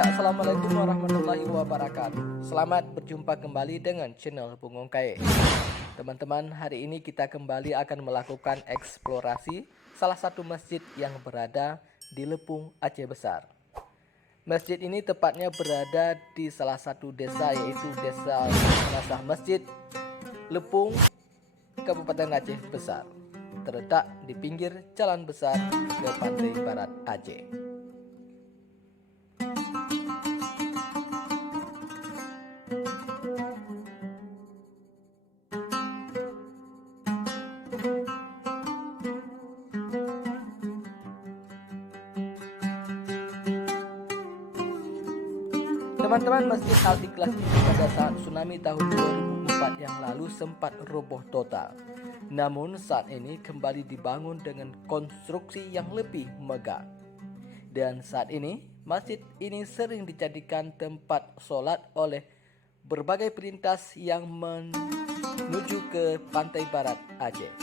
Ya, assalamualaikum warahmatullahi wabarakatuh. Selamat berjumpa kembali dengan channel Bung Ongkae. Teman-teman, hari ini kita kembali akan melakukan eksplorasi salah satu masjid yang berada di Lepung, Aceh Besar. Masjid ini tepatnya berada di salah satu desa, yaitu Desa Jenazah Masjid Lepung, Kabupaten Aceh Besar, terletak di pinggir jalan besar ke pantai barat Aceh. Teman-teman, Masjid Al-Ikhlas ini pada saat tsunami tahun 2004 yang lalu sempat roboh total. Namun saat ini kembali dibangun dengan konstruksi yang lebih megah. Dan saat ini masjid ini sering dijadikan tempat sholat oleh berbagai pelintas yang menuju ke pantai barat Aceh.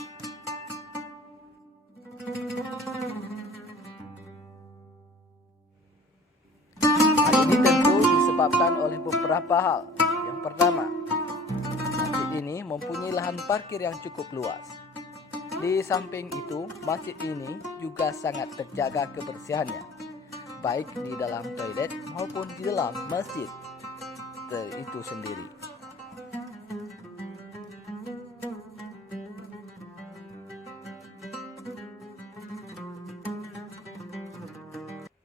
Hal ini tentu disebabkan oleh beberapa hal. Yang pertama, masjid ini mempunyai lahan parkir yang cukup luas. Di samping itu, masjid ini juga sangat terjaga kebersihannya, baik di dalam toilet maupun di dalam masjid itu sendiri.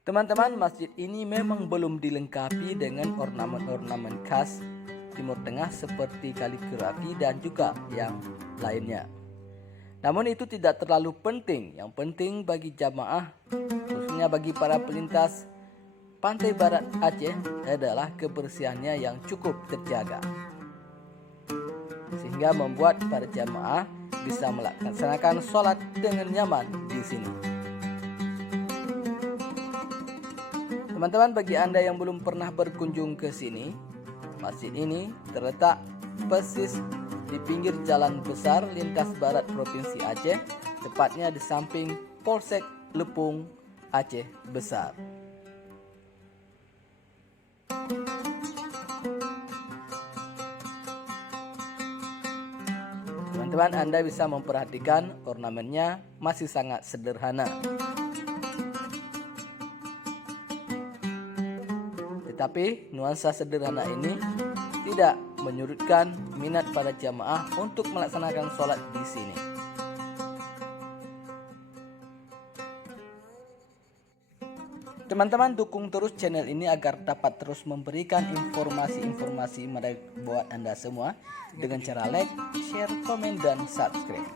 Teman-teman, masjid ini memang belum dilengkapi dengan ornamen-ornamen khas Timur Tengah seperti kaligrafi dan juga yang lainnya. Namun itu tidak terlalu penting. Yang penting bagi jamaah, khususnya bagi para pelintas pantai barat Aceh, adalah kebersihannya yang cukup terjaga, sehingga membuat para jamaah bisa melaksanakan sholat dengan nyaman di sini. Teman-teman, bagi Anda yang belum pernah berkunjung ke sini, masjid ini terletak persis di pinggir jalan besar lintas barat Provinsi Aceh, tepatnya di samping Polsek Lepung, Aceh Besar. Teman-teman, Anda bisa memperhatikan ornamennya masih sangat sederhana. Tetapi nuansa sederhana ini tidak menyurutkan minat para jamaah untuk melaksanakan sholat di sini. Teman-teman, dukung terus channel ini agar dapat terus memberikan informasi-informasi menarik buat Anda semua dengan cara like, share, komen, dan subscribe.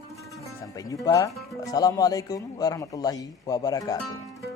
Sampai jumpa. Wassalamualaikum warahmatullahi wabarakatuh.